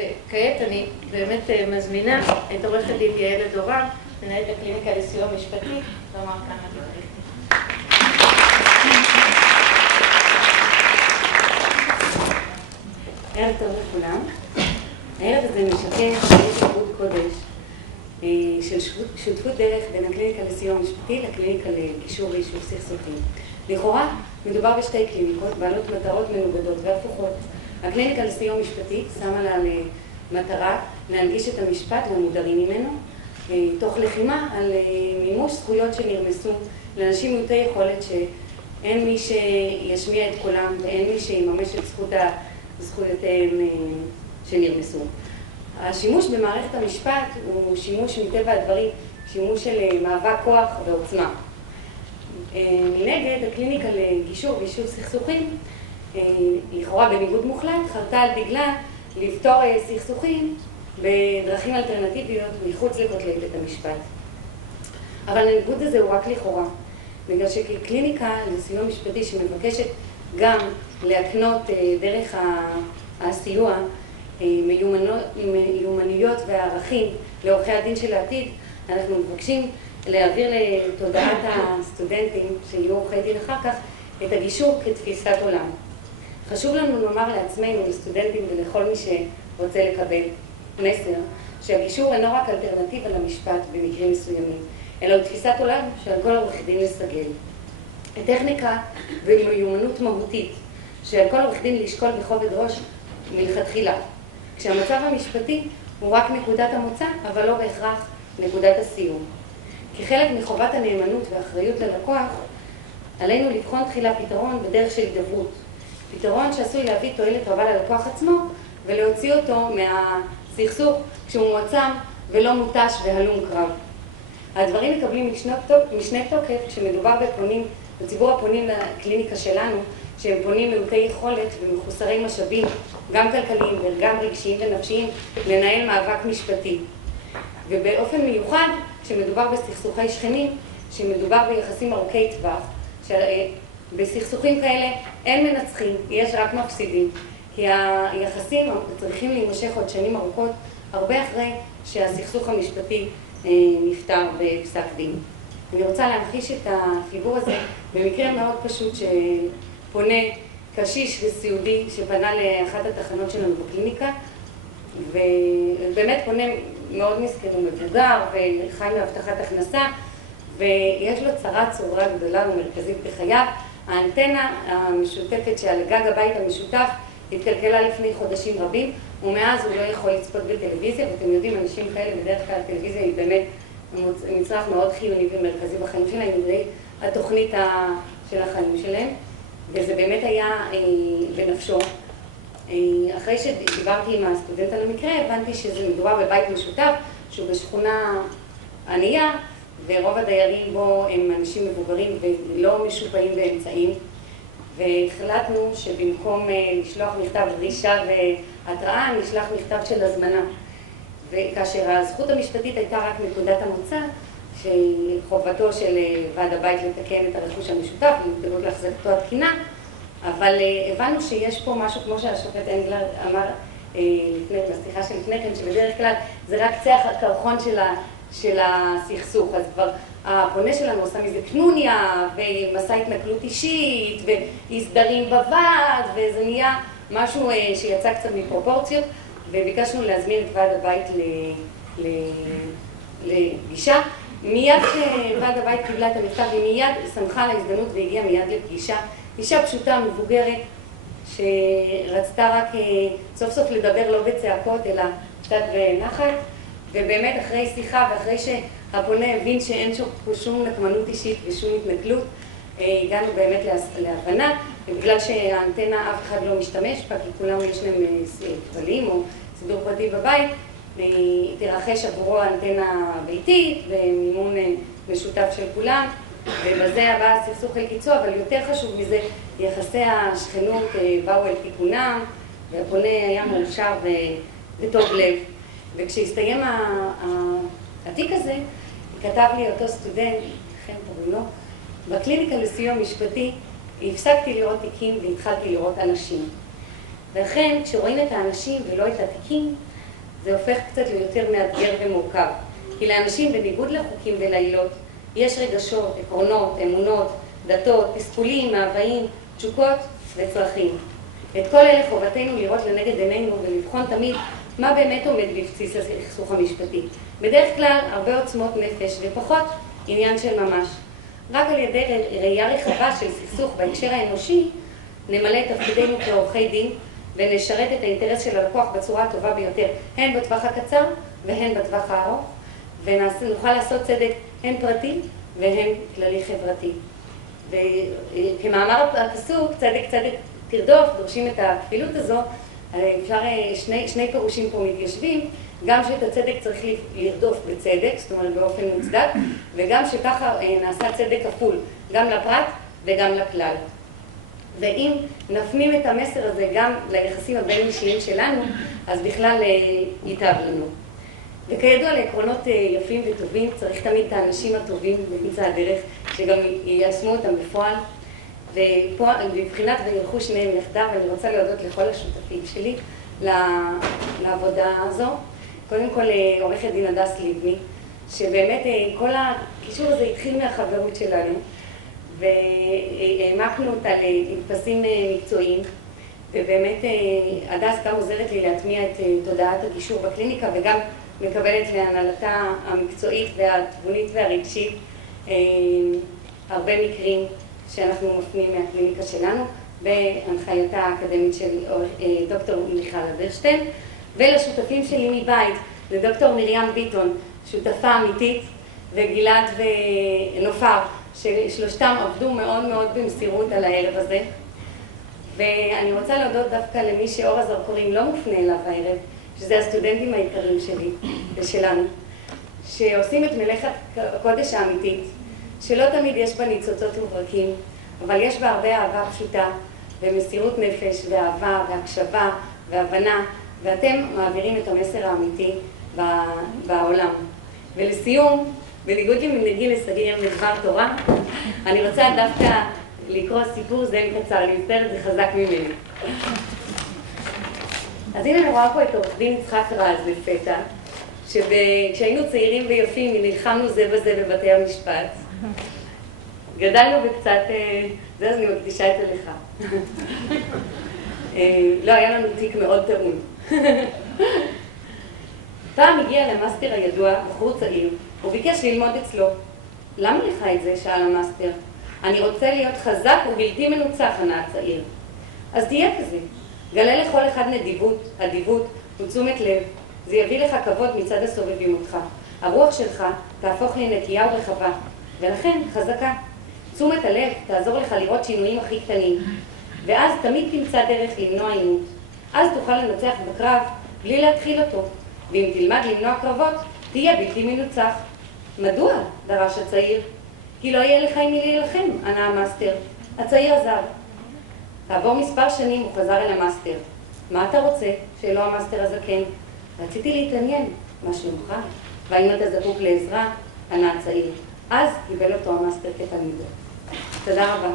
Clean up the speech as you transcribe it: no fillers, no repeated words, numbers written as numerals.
וכעת אני באמת מזמינה את עורכת דין יעל אדורן, מנהלת הקליניקה לסיוע משפטי, לומר כמה דברים. ערב טוב לכולם. הערב הזה משקף שליחות קודש של שותפות דרך בין הקליניקה לסיוע משפטי לקליניקה לגישור ויישוב סכסוכים. לכאורה מדובר בשתי קליניקות בעלות מטרות מנוגדות והפוכות. הקליניקה לסיוע משפטי שמה לה למטרה להנגיש את המשפט למודרים ממנו, תוך לחימה על מימוש זכויות שנרמסו לאנשים מעוטי יכולת שאין מי שישמיע את קולם ואין מי שיממש את זכויותיהם שנרמסו. השימוש במערכת המשפט הוא שימוש מטבע הדברים, שימוש של מאבק כוח ועוצמה. מנגד, הקליניקה לגישור ויישוב סכסוכים, לכאורה בניגוד מוחלט, חרתה על דגלה לפתור סכסוכים בדרכים אלטרנטיביות מחוץ לכותלי בית המשפט. אבל הניגוד הזה הוא רק לכאורה, בגלל שכקליניקה לסיוע משפטי שמבקשת גם להקנות דרך הסיוע מיומנויות וערכים לעורכי הדין של העתיד, אנחנו מבקשים להעביר לתודעת הסטודנטים שיהיו עורכי דין אחר כך את הגישור כתפיסת עולם. חשוב לנו לומר לעצמנו, לסטודנטים ולכל מי שרוצה לקבל מסר, שהגישור אינו רק אלטרנטיבה למשפט במקרים מסוימים, אלא הוא תפיסת עולם שעל כל עורך דין לסגל. טכניקה ומיומנות מהותית שעל כל עורך דין לשקול בכובד ראש מלכתחילה. כשהמצב המשפטי הוא רק נקודת המוצא, אבל לא בהכרח נקודת הסיום. כחלק מחובת הנאמנות ואחריות ללקוח, עלינו לבחון תחילה פתרון בדרך של הידברות. פתרון שעשוי להביא תועלת רבה ללקוח עצמו ולהוציא אותו מהסכסוך כשהוא מועצם ולא מוטש והלום קרב. הדברים מקבלים משנה תוקף כשמדובר בציבור הפונים לקליניקה שלנו, שהם פונים מעוטי יכולת ומחוסרי משאבים, גם כלכליים וגם רגשיים ונפשיים, לנהל מאבק משפטי. ובאופן מיוחד, כשמדובר בסכסוכי שכנים, שמדובר ביחסים ארוכי טווח, בסכסוכים כאלה אין מנצחים, יש רק מפסידים, כי היחסים צריכים להימשך עוד שנים ארוכות, הרבה אחרי שהסכסוך המשפטי נפתר בפסק דין. אני רוצה להמחיש את החיבור הזה במקרה מאוד פשוט שפונה קשיש וסיעודי שפנה לאחת התחנות שלנו בקליניקה, ובאמת פונה מאוד מסכן ומבוגר וחי מהבטחת הכנסה, ויש לו צרה צורה גדולה ומרכזית בחייו. האנטנה המשותפת שעל גג הבית המשותף התקלקלה לפני חודשים רבים, ומאז הוא לא יכול לצפות בטלוויזיה, ואתם יודעים, אנשים כאלה בדרך כלל הטלוויזיה היא באמת מצרך מאוד חיוני ומרכזי בחיים שלהם, זה התוכנית של החיים שלהם, וזה באמת היה בנפשו. אחרי שדיברתי עם הסטודנט על המקרה, הבנתי שזה מדובר בבית משותף, שהוא בשכונה ענייה, ורוב הדיירים בו הם אנשים מבוגרים ולא משופעים באמצעים, והחלטנו שבמקום לשלוח מכתב דרישה והתראה, נשלח מכתב של הזמנה. וכאשר הזכות המשפטית הייתה רק נקודת המוצא, שחובתו של ועד הבית לתקן את הרכוש המשותף, ולדאוג להחזקתו התקינה, אבל הבנו שיש פה משהו, כמו שהשופט אנגלר אמר בשיחה שלפני כן, שבדרך כלל זה רק קצה הקרחון של הסכסוך, אז כבר הפונה שלנו עושה מזה קנוניה, ומסע התנכלות אישית, והסדרים בוועד, וזה נהיה משהו שיצא קצת מפרופורציות, וביקשנו להזמין את ועד הבית לפגישה. מיד כשוועד הבית קיבלה את המכתב, היא מיד שמחה על ההזדמנות והגיעה מיד לפגישה. אישה פשוטה, מבוגרת, שרצתה רק סוף סוף לדבר לא בצעקות, אלא קצת בנחת. ובאמת אחרי שיחה ואחרי שהפונה הבין שאין פה שום נקמנות אישית ושום התנכלות, הגענו באמת להבנה, ובגלל שהאנטנה אף אחד לא משתמש בה, כי כולם יש להם כבלים או סידור פרטי בבית, תרחש עבורו האנטנה ביתית ומימון משותף של כולם, ובזה הבא הסכסוך אל קיצו, אבל יותר חשוב מזה, יחסי השכנות באו אל תיקונם, והפונה היה מאושר וטוב לב. וכשהסתיים התיק הזה, כתב לי אותו סטודנט, לכן קוראים לו, בקליניקה לסיוע משפטי הפסקתי לראות תיקים והתחלתי לראות אנשים. ולכן, כשרואים את האנשים ולא את התיקים, זה הופך קצת ליותר מאתגר ומורכב. כי לאנשים, בניגוד לחוקים ולעילות, יש רגשות, עקרונות, אמונות, דתות, תסכולים, מאוויים, תשוקות וצרכים. את כל אלה חובתנו לראות לנגד עינינו ולבחון תמיד מה באמת עומד בבסיס הסכסוך המשפטי. בדרך כלל הרבה עוצמות נפש ופחות עניין של ממש. רק על ידי ראייה רחבה של סכסוך בהקשר האנושי, נמלא את תפקידנו כעורכי דין ונשרת את האינטרס של הלקוח בצורה הטובה ביותר, הן בטווח הקצר והן בטווח הארוך, ונוכל לעשות צדק הן פרטי והן כללי חברתי. וכמאמר הפסוק, צדק צדק תרדוף, דורשים את הכפילות הזו, אפשר שני פירושים פה מתיישבים, גם שאת הצדק צריך לרדוף בצדק, זאת אומרת באופן מוצדק, וגם שככה נעשה צדק כפול, גם לפרט וגם לכלל. ואם נפנים את המסר הזה גם ליחסים הבין-אישיים שלנו, אז בכלל ייטב לנו. וכידוע לעקרונות יפים וטובים, צריך תמיד את האנשים הטובים באמצע הדרך, שגם יישמו אותם בפועל. ופה, מבחינת וילכו שניהם יחדיו, אני רוצה להודות לכל השותפים שלי לעבודה הזו. קודם כל, עורכת דין הדס לבני, שבאמת כל הקישור הזה התחיל מהחברות שלנו, והעמקנו אותה לפסים מקצועיים, ובאמת הדס גם עוזרת לי להטמיע את תודעת הקישור בקליניקה, וגם מקבלת להנהלתה המקצועית והתבונית והרגשית הרבה מקרים שאנחנו מפנים מהקליניקה שלנו, בהנחייתה האקדמית של דוקטור מיכל אברשטיין, ולשותפים שלי מבית, לדוקטור מרים ביטון, שותפה אמיתית, וגלעד ונופר, ששלושתם עבדו מאוד מאוד במסירות על הערב הזה. ואני רוצה להודות דווקא למי שאור הזרקורים לא מופנה אליו הערב, שזה הסטודנטים העיקריים שלי ושלנו, שעושים את מלאכת הקודש האמיתית, שלא תמיד יש בה ניצוצות וברקים, אבל יש בה הרבה אהבה פשוטה, ומסירות נפש, ואהבה, והקשבה, והבנה, ואתם מעבירים את המסר האמיתי בעולם. ולסיום, בניגוד למנהגי לסגיר מדבר תורה, אני רוצה דווקא לקרוא סיפור זן קצר, אני מצטערת, זה חזק ממני. אז הנה אני רואה פה את עורך דין יצחק רז לפתע, שכשהיינו צעירים ויפים נלחמנו זה בזה בבתי המשפט. גדלנו בקצת, זה אז אני מקדישה את זה לך. לא, היה לנו תיק מאוד טעון. פעם הגיע למאסטר הידוע, בחור צעיר, הוא ביקש ללמוד אצלו. למה לך את זה? שאל המאסטר. אני רוצה להיות חזק ובלתי מנוצח, ענה הצעיר. אז תהיה כזה. גלה לכל אחד נדיבות, אדיבות ותשומת לב. זה יביא לך כבוד מצד הסובבים אותך. הרוח שלך תהפוך לנקייה ורחבה, ולכן חזקה. תשומת הלב תעזור לך לראות שינויים הכי קטנים, ואז תמיד תמצא דרך למנוע עימות. אז תוכל לנצח בקרב בלי להתחיל אותו, ואם תלמד למנוע קרבות, תהיה בלתי מנוצח. מדוע? דרש הצעיר. כי לא יהיה לך עם מי להילחם, ענה המאסטר. הצעיר עזב. כעבור מספר שנים הוא חזר אל המאסטר. מה אתה רוצה? שאלו המאסטר הזקן. רציתי להתעניין, מה שלומך? והאם אתה זקוק לעזרה? ענה הצעיר. אז קיבל אותו המאסטר כתלמידו. תודה רבה.